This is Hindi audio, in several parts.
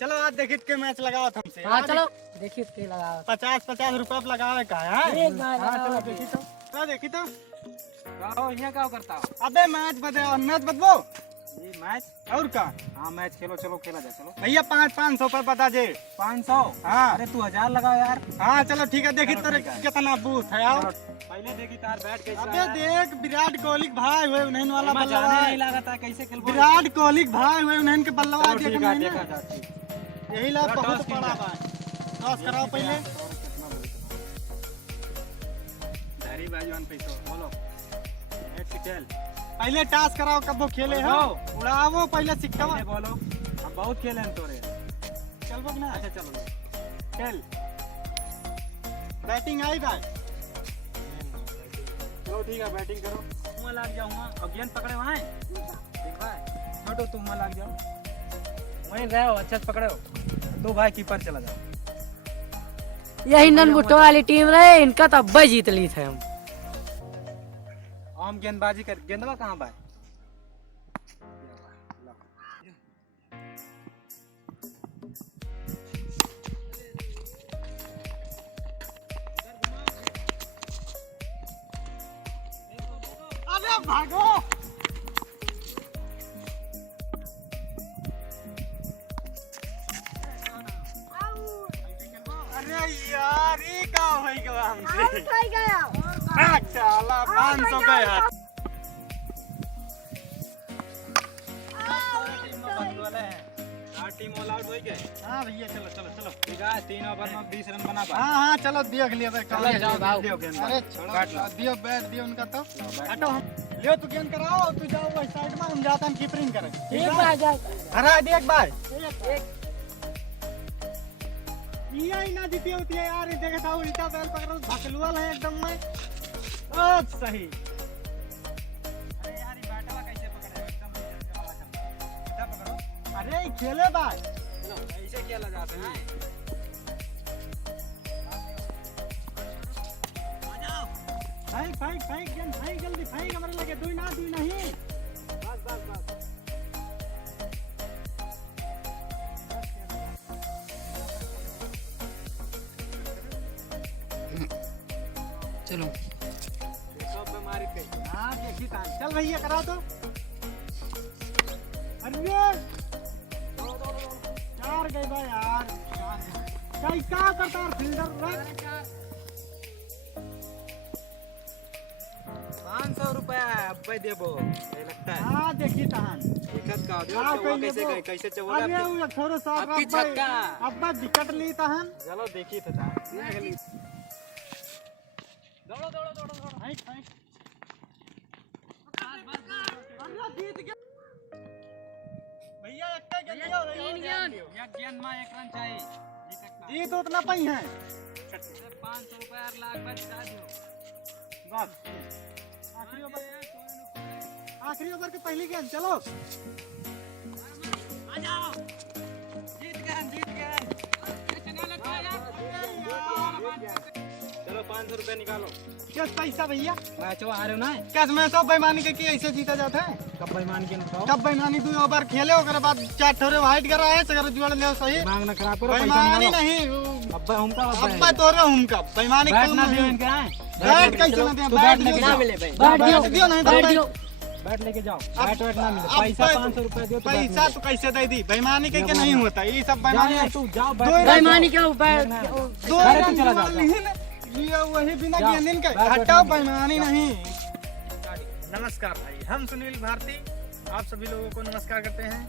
चलो आज देखित के मैच लगाओ हमसे। हाँ चलो देखिए के लगाओ 50-50 रुपए लगावे का है। एक बार हाँ लगाओ। चलो देखी तो देखी तो यहाँ क्या करता हो? अबे मैच बदबो ये मैच? और का हाँ मैच खेलो, चलो खेला जाए। चलो भैया 500 पर बता जे 500। हाँ अरे तू 1000 लगाओ यार। हाँ चलो ठीक है देखी चलो, तो ठीक है। कितना बूथ है यार। पहले देखी तार बैठ कैसे अबे देख विराट कोहली के भाई हुए उन्हें वाला जाने बल्ला नहीं लगा था कैसे खेल। विराट कोहली के भाई हुए उन्हें के बल्ला चलो देखा ठीक है, नहीं देखा ना। जाती। यही ला चलो, बहुत टॉस बड़ा खेलते बा टॉस कराओ पहले। धरी बाजवान पैसा बोलो। एक खेल पहले टास्क कराओ कब वो खेले हो बताओ। उड़ावो पहले सिक्का पहले बोलो। हम बहुत खेले हैं तोरे। चलबो ना। अच्छा चलो खेल। बैटिंग आई भाई चलो ठीक है, बैटिंग करो। मैं लग जाऊंगा और गेंद पकड़े वहाँ ठीक भाई। छोटो तुम मैं लग जाओ वहीं रहो, अच्छा से पकड़े हो तो भाई कीपर चला जाओ। यही ननबुट्टो वाली टीम रहे, इनका तो अब्बा जीत ली थे हम। हम गेंदबाजी कर। गेंदवा कहाँ भाई? अरे भागो अरे यार ये का होई गवा हमसे चला 500 गया। टीम ऑल आउट हो गए। हाँ भैया चलो चलो चलो ठीक है, 3 ओवर में 20 रन बना पाए। हाँ हाँ चलो दियो के लिए भाई चलो जाओ, भाग। दियो गेंद अरे काट लो दियो बैट दियो उनका तो हटो हम लियो तू गेंद कराओ तू जाओ वही साइड में हम जाते हैं कीपरिंग करें एक बार जाए हरा दे एक बार ये ना जीती होती है यार। देखे था उल्टा बैल पकड़ो धकलुअल है एकदम में। बहुत सही। अरे यार ये बैटवा कैसे पकड़े? एकदम इधर पकड़ो। अरे खेले भाई चलो ऐसे खेला जाता है। फाइक गेंद फाइक जल्दी फाइक हमारे लगे दुई नहीं बस चलो सब बीमारी पे। हाँ देखी था चल भैया कराओ तो। अरे चार गए भाई यार क्या करता है फील्डर 500 रुपया अब्बे देबो ये लगता है। हाँ देखी था दिक्कत का हो हाँ, चौवा कहीं कैसे देबो। गए कैसे चौवा अरे वो थोड़ा सा आपकी छक्का। अब्बा विकेट ली तहन चलो देखी तो था। दौड़ो फाइक अरे जीत गया भैया एक गेंद में 1 रन चाहिए जीत उतना पई है 500 रुपया लाख बच दियो। बस आखिरी ओवर की पहली गेंद चलो जीत गए। चलो 500 रुपया निकालो। क्या पैसा भैया मैच आ रहे हो ना? कैसे में तो बेईमानी के ऐसे जीता जाता है। कब बेईमान के बताओ। कब बेईमानी 2 ओवर खेले ओकर बाद 4 ठोरे वाइट करा है अगर जुड़ ले सही दिमाग ना खराब करो, पैसा बेईमानी निकालो। नहीं अब्बा हम का अब्बा तोरे हम का बेईमानी बैट क्यों ना दियो नहीं इनके हैं। बैट कैसे ना दे तू बैट लेके दियो जाओ। बैठ दियो नहीं तो बैठ दियो बैट लेके जाओ। बैट ना मिले अब पैसा बैट- 500 रुपया दियो तो बैट पैसा तो कैसे दे दी बेईमानी के नहीं होता ये सब मिले। बेईमानी जाओ तू जाओ दो बैट बेईमानी के ऊपर दो अरे रन तू चला जा, नहीं ना ये वही बिना जाओ। गेंद के बैट हटाओ बैट बेईमानी नहीं। नमस्कार भाई हम सुनील भारती आप सभी लोगों को नमस्कार करते हैं।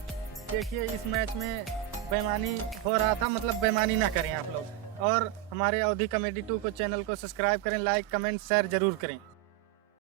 देखिए इस मैच में बेईमानी हो रहा था मतलब बेईमानी ना करें आप लोग और हमारे अवधि कॉमेडी 2 को चैनल को सब्सक्राइब करें लाइक कमेंट शेयर जरूर करें।